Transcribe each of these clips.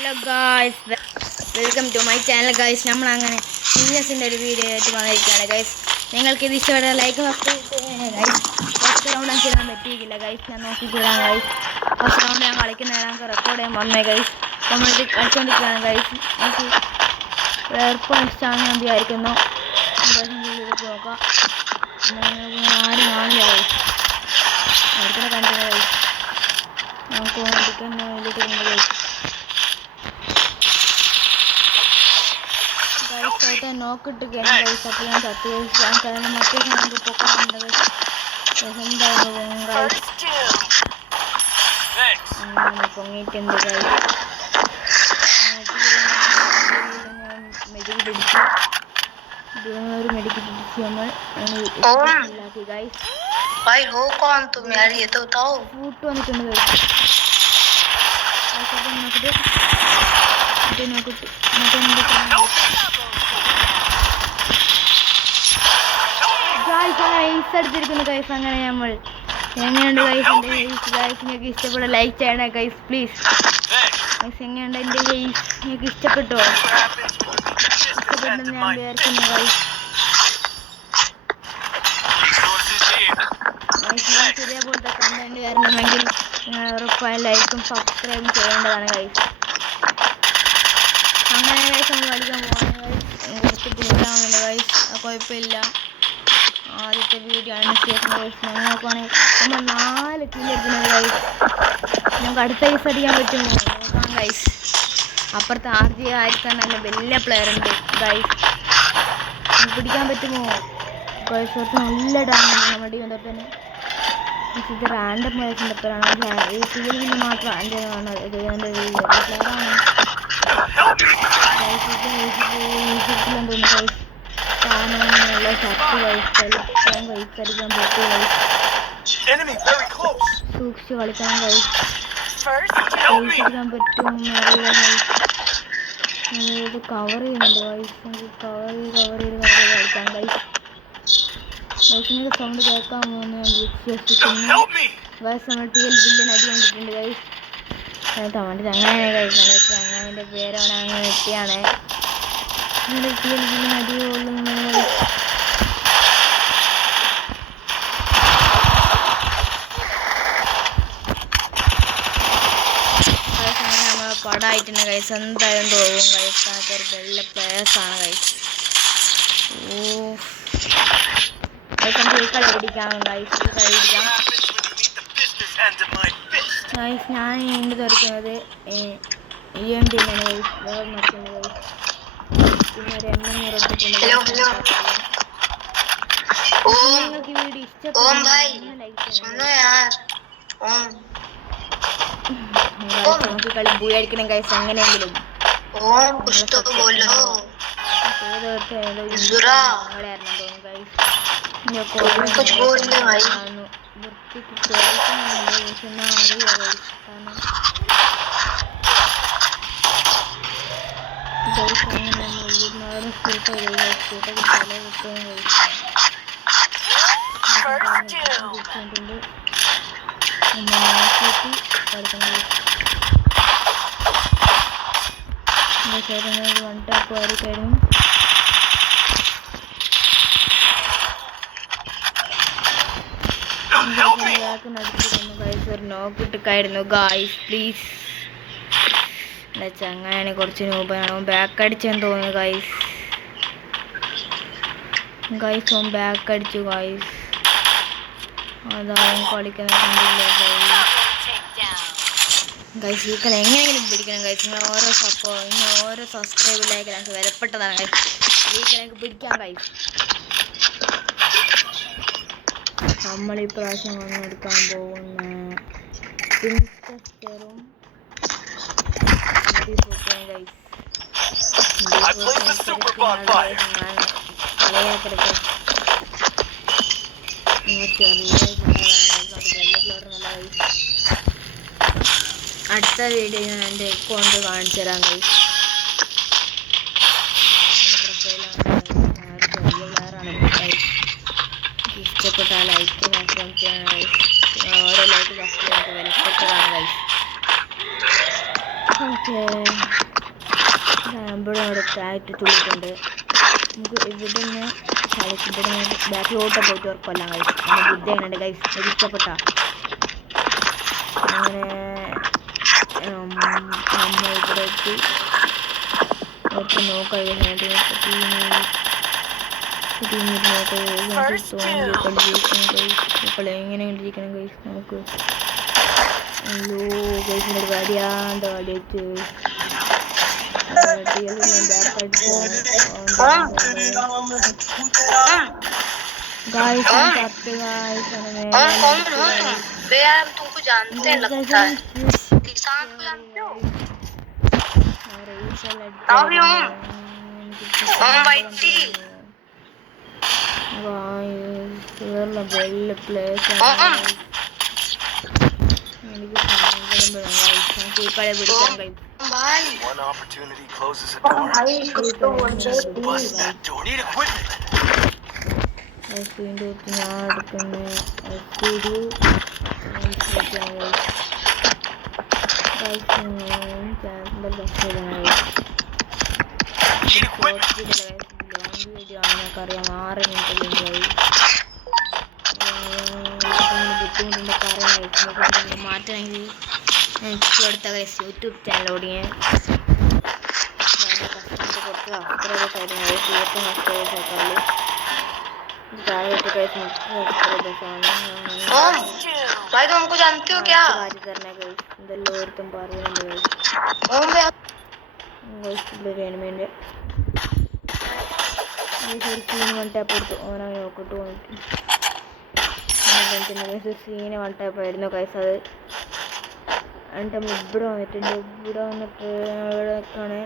Hello guys, welcome to my channel guys. നമ്മളങ്ങനെ സീരിയസിൻ്റെ ഒരു വീഡിയോ ആയിട്ട് വന്നിരിക്കുകയാണ് ഗായ്സ്. നിങ്ങൾക്ക് ഇത് ഇഷ്ടപ്പെട്ട like subscribe guys. First round എനിക്ക് ഇടാൻ പറ്റിയില്ല ഗായ്സ്, ഞാൻ നോക്കിയിടാം ഗായ്സ്. ഫസ്റ്റ് റൗണ്ട് ഞാൻ കളിക്കുന്ന നേരം റെക്കോർഡ് ചെയ്യാൻ വന്നേ ഗായ്സ്. നമ്മളിത് കളിച്ചുകൊണ്ടിരിക്കുകയാണ് ഗായ്സ്. എനിക്ക് എളുപ്പം ഇഷ്ടമാണ് ഞാൻ വിചാരിക്കുന്നു. നോക്കാം, ആരും കാണില്ല ഗായ്സ്. അടുത്ത കണ്ടില്ല ഗായ്സ്. നമുക്ക് വേണ്ടിക്കാൻ ഗായ്സ്. നോക്കിട്ട് ഗൈസ്. അപ്പോൾ ഞാൻ ചത്തു ഗൈസ്. മറ്റേ സാധനം പൊക്കാറുണ്ട് ഗൈസ്. പൊങ്ങിയിട്ടുണ്ട് ഗൈസ്. മെഡിക്ക് പിടിച്ചു, ഒരു മെഡിക്ക് പിടിച്ച് നമ്മൾ ഇല്ലാക്കി ഗൈസ്. ഫൂട്ട് വന്നിട്ടുണ്ട് ഗൈസ്. നോക്കിട്ട് ഐസ് എടുത്തിരിക്കുന്നു ഗൈസ്. അങ്ങനെ നമ്മൾ എങ്ങനെയുണ്ട് ഗൈസ് എൻ്റെ ഹെയ്സ്? ഗൈസ് നിങ്ങൾക്ക് ഇഷ്ടപ്പെട്ട ലൈക്ക് ചെയ്യണേ ഗൈസ് പ്ലീസ്. ഗൈസ് എങ്ങനെയുണ്ട് എൻ്റെ ഹെയ്സ്? നിങ്ങൾക്ക് ഇഷ്ടപ്പെട്ടോ? ഇഷ്ടപ്പെട്ടെന്ന് ഞാൻ വിചാരിക്കുന്നു ഗൈസ്. ഇതേപോലത്തെ കണ്ടന്റ് വരണമെങ്കിൽ ഉറപ്പായും ലൈക്കും സബ്സ്ക്രൈബും ചെയ്യേണ്ടതാണ് ഗൈസ്. അങ്ങനെ ഗൈസ് നമ്മൾ കളിക്കാൻ പോകുന്നത് ഗൈസ്. കുറച്ച് പിടിക്കാവുന്നുണ്ട് ഗൈസ്, കുഴപ്പമില്ല. ആദ്യത്തെ വീഡിയോ ആണ് ശേഷം ഗൈസ്. നോക്കുകയാണെങ്കിൽ നമ്മൾ 4 കിലോ എടുക്കുന്നത് ഗൈസ്. നമുക്ക് അടുത്ത ഐസ് അടിക്കാൻ പറ്റുമോ നോക്കാം ഗൈസ്. അപ്പുറത്ത് RJ ആയിരിക്കാൻ നല്ല വലിയ പ്ലെയർ ഉണ്ട് ഗൈസ്. പിടിക്കാൻ പറ്റുമോ ഗൈസ്? കുറച്ച് നല്ല ഡാമേജ് നമ്മുടെ ടീം തന്നെ. ഇത് റാൻഡം പ്ലേസിൻ്റെ പേരാണ്. ഈ സീരിയലിൽ മാത്രം ആൻഡാണ് പ്ലെയറാണ് തോന്നുന്നു ഗൈസ്. കാണാനുള്ള ശക്തി വഹിക്കാൻ വഹിച്ചടിക്കാൻ പറ്റും ഗൈസ്. സൂക്ഷിച്ച് കളിക്കാൻ ഗൈസ്. വഹിച്ചടിക്കാൻ പറ്റും ഇത് കവർ ചെയ്യുന്നുണ്ട് ഗൈസ്. നമുക്ക് കവർ ചെയ്ത് കളിക്കാം ഗൈസ്. ഗൈസിൻ്റെ സൗണ്ട് കേൾക്കാൻ പോകുന്നു വിശ്വസിക്കുന്നു ഗൈസ്. നമ്മൾ TL വില്ലൻ അടി കണ്ടിട്ടുണ്ട് ഗൈസ്. ടമാറ്റി അങ്ങനെ ഗൈസ്. അങ്ങനെ പേരാണ് അങ്ങനെ എത്തിയാണ് TL വില്ലൻ അടി കൊള്ളുന്നു. നമ്മളെ പടമായിട്ടുണ്ട് ഗൈസ്. എന്തായാലും തോന്നും ഗൈസ്. ഒരു വലിയ പ്ലേയേഴ്സാണ് ഗൈസ്. കളി പിടിക്കാം ഗൈസ്. കളി പിടിക്കാം ഗൈസ്. ഞാൻ എൻ്റെ തുറക്കുന്നത് EMD ആണ് ഗൈസ്. വേറെ നോക്കുന്നത് ഗൈസ്. പിന്നെ ഒരു MM ഇട്ടിട്ടുണ്ട്. നിങ്ങൾക്ക് വീഡിയോ ഇഷ്ടപ്പെടുന്നു ലൈക്ക് ചെയ്യണം. നമുക്ക് കളി പോയിരിക്കണം ഗൈസ്. എങ്ങനെയെങ്കിലും വൺ ടാപ്പ് വരെ കഴിഞ്ഞു. ഒരു നോക്കിട്ടൊക്കെയായിരുന്നു ഗായ്സ് പ്ലീസ്. എന്താ ചങ്ങനെ കുറച്ച് രൂപയാണോ ബാക്ക് അടിച്ചെന്ന് തോന്നുന്നു ഗായ്സ്. ഗൈസ് ഓൻ ബാക്ക് അടിച്ചു ഗായ്സ്. അതാവും കളിക്കുന്ന കണ്ടില്ല ഗൈസ്. ഈ കളി എങ്ങനെയെങ്കിലും പിടിക്കണം ഗൈസ്. നിങ്ങൾ ഓരോ സബ്സ്ക്രൈബിലേക്ക് ഞങ്ങൾക്ക് വിലപ്പെട്ടതാണ് ഗൈസ്. ഈ കളി ഞങ്ങൾക്ക് പിടിക്കാം ഗൈസ്. നമ്മൾ ഈ പ്രാവശ്യം വന്നെടുക്കാൻ പോകുന്ന പിൻസ്റ്ററും ഗൈസ്. അടുത്ത വീഡിയോ ഞാൻ എൻ്റെ അക്കൗണ്ട് കാണിച്ചു തരാം ഗൈസ്. ഇഷ്ടപ്പെട്ടാൽ ലൈക്ക് ഓരോ ലൈക്ക് സബ്സ്ക്രൈബ് വിലപ്പെട്ടതാണ് ഗൈസ്. ഓക്കെ, ഇവിടെ അടുത്തായിട്ട് തുള്ളിട്ടുണ്ട്. നമുക്ക് ഇവിടെ നിന്ന് ഇവിടെ നിന്ന് ബാക്കിലോട്ട് പോയിട്ട് ഉറപ്പല്ല ഗൈസ്. എൻ്റെ ബുദ്ധി എങ്ങനെയുണ്ട് ഗൈസ്? എനിക്ക് ഇഷ്ടപ്പെട്ട അങ്ങനെ നമ്മൾ ഇവിടെ എത്തി നോക്കാം. എങ്ങനെ ഇരിക്കണം ഗൈസ്? നമുക്ക് അയ്യോ ഗൈസിൻ്റെ വടിയാണ്ട് വടി വെച്ച് तुमको जानते हैं लगता है किसान को जानते हो One opportunity closes a door. Bust that door. Need equipment. അറിയാം 6 മിനിറ്റ് ബുദ്ധിമുട്ടുണ്ട് പറയാൻ മാറ്റണമെങ്കിൽ അടുത്ത ഗൈസ് യൂട്യൂബ് ചാനൽ ഓടിയേ കുറച്ച് भाई तुम हमको जानते हो क्या എല്ലാവർക്കും പറയുന്നുണ്ട് എനിമീൻ്റെ വൺ ടാപ്പ് എടുത്തു. ഓനങ്ങനെ നോക്കിട്ട് പോയിട്ട് സീന് വൺ ടാപ്പ് ആയിരുന്നു കൈസ്. അത് എന്നിട്ട് നമ്മൾ ഇവിടെ വന്നിട്ടുണ്ട്. ഇവിടെ വന്നിട്ട് ഇവിടെയൊക്കെയാണ്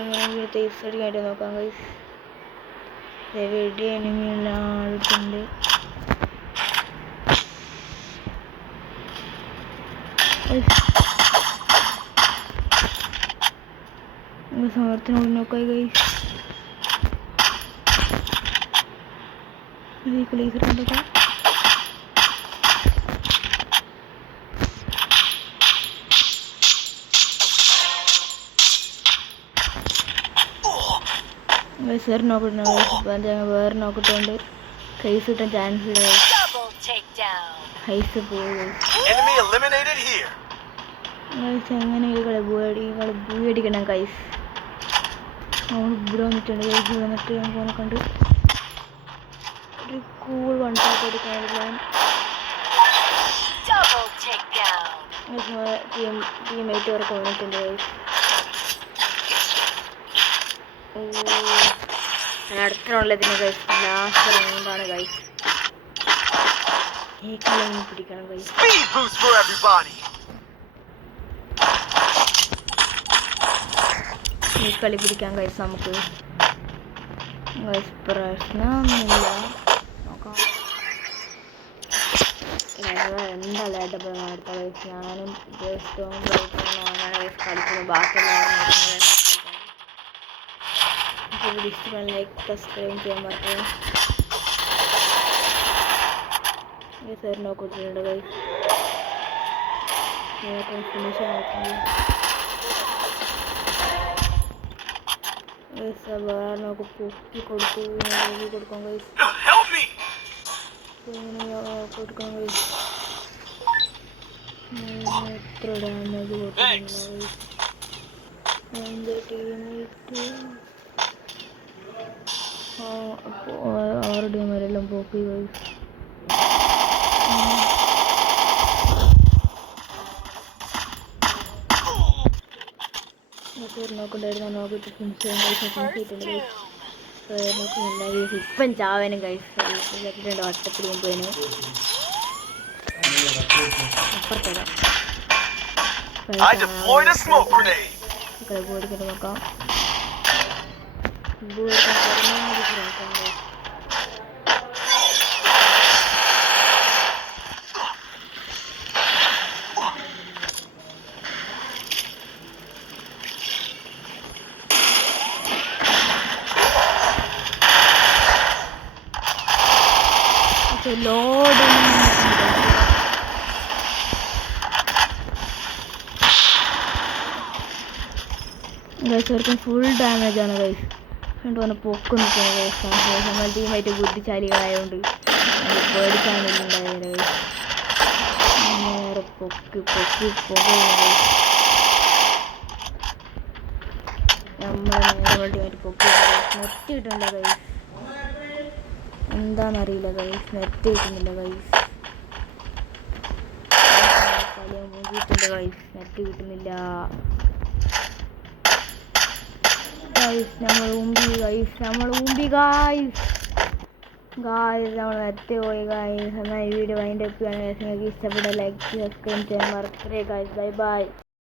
എങ്ങനെ തേസ് അടിക്കാനായിട്ട് നോക്കാം കൈസ്. എവിടെ എനിമിയെല്ലാം ആളിട്ടുണ്ട്. സമരത്തിനോട് നോക്കാം കൈസ്. ലേസർ കണ്ടോ വേറെ നോക്കിട്ടുണ്ട്. കൈസ് കിട്ടാൻ ചാൻസ് ഇല്ല. കൈസ് പോയി എങ്ങനെ ഭൂയടിക്കണം കൈസ്. നമ്മൾ ഇവിടെ വന്നിട്ടുണ്ട്. കൈസ് വന്നിട്ട് നമുക്ക് കണ്ട് ഒരു കൂൾ വൺ ടാപ്പ് എടുക്കാൻ പ്ലാൻ. ടീമേറ്റ് വർക്ക് വന്നിട്ടുണ്ട് കൈസ്. അടുത്തുള്ളതിന് കൈസ് ലാസ്റ്റ് റൗണ്ടാണ് കൈസ്. ഈ കളി പിടിക്കണം കൈസ്. ഈ കളി പിടിക്കാൻ കൈസ് നമുക്ക് കൈസ് പ്രശ്നമൊന്നുമില്ല. നോക്കാം എന്താ ലേറ്റപ്പോൾ അടുത്ത കൈസ്. ഞാനും ജസ്റ്റോൺ കൈസ് കളിക്കുന്നു. ബാക്കിയുള്ള ലൈക്ക് സബ്സ്ക്രൈബ് ചെയ്യാൻ പറ്റും. സാർ നോക്കിയിട്ടുണ്ട് കൈസ്. ഫിനിഷ് നോക്കി നമുക്ക് പൊക്കി കൊടുക്കും കൈസ്. കൊടുക്കാം കൈസ്. എത്ര ഡാമേജ് കൊടുക്കുന്നുണ്ട് എൻ്റെ ടീമേറ്റ്. അവരുടെ മരെല്ലാം പോക്കി കൈസ്. നോക്കണ്ടായിരുന്നു. നോക്കിയിട്ട് ഫിനിഷ് ചെയ്യാൻ കൈസ്. നോക്കുന്നില്ല കൈസ്. ഇപ്പം ചാവാനും കൈസ്. രണ്ട് വട്ടത്തിൽ മുമ്പേന് അപ്പുറത്തേക്കാം ഓടിക്കൊണ്ട് നോക്കാം. ഗൈസ് അവർക്കും ഫുൾ ഡാമേജ് ആണ് ഗൈസ്. എന്നിട്ട് വന്ന് പൊക്ക് നിൽക്കുന്നത് ഗൈസ്. നമ്മൾ ടീമായിട്ട് ബുദ്ധിശാലികളായതുകൊണ്ട് പേടിക്കാനൊന്നുണ്ടായില്ല ഗൈസ്. നേരെ പൊക്ക് പോകുന്നു ഗൈസ്. നമ്മളെ നേരെ ടീമായിട്ട് പൊക്ക് നെറ്റ് കിട്ടണില്ല ഗൈസ്. എന്താണെന്നറിയില്ല ഗൈസ്, നെറ്റ് കിട്ടുന്നില്ല ഗൈസ്. കളിയാൻ മുങ്ങിയിട്ടുണ്ട് ഗൈസ്, നെറ്റ് കിട്ടുന്നില്ല ഗൈസ്. നമ്മൾ ഊമ്പി ഗൈസ്, നമ്മൾ നെറ്റ് പോയി ഗൈസ്. എന്നാൽ ഈ വീഡിയോ അതിൻ്റെ നിങ്ങൾക്ക് ഇഷ്ടപ്പെട്ട ലൈക്ക് സബ്സ്ക്രൈബ് ചെയ്യാൻ മറക്കരുത് ഗൈസ്. Bye bye.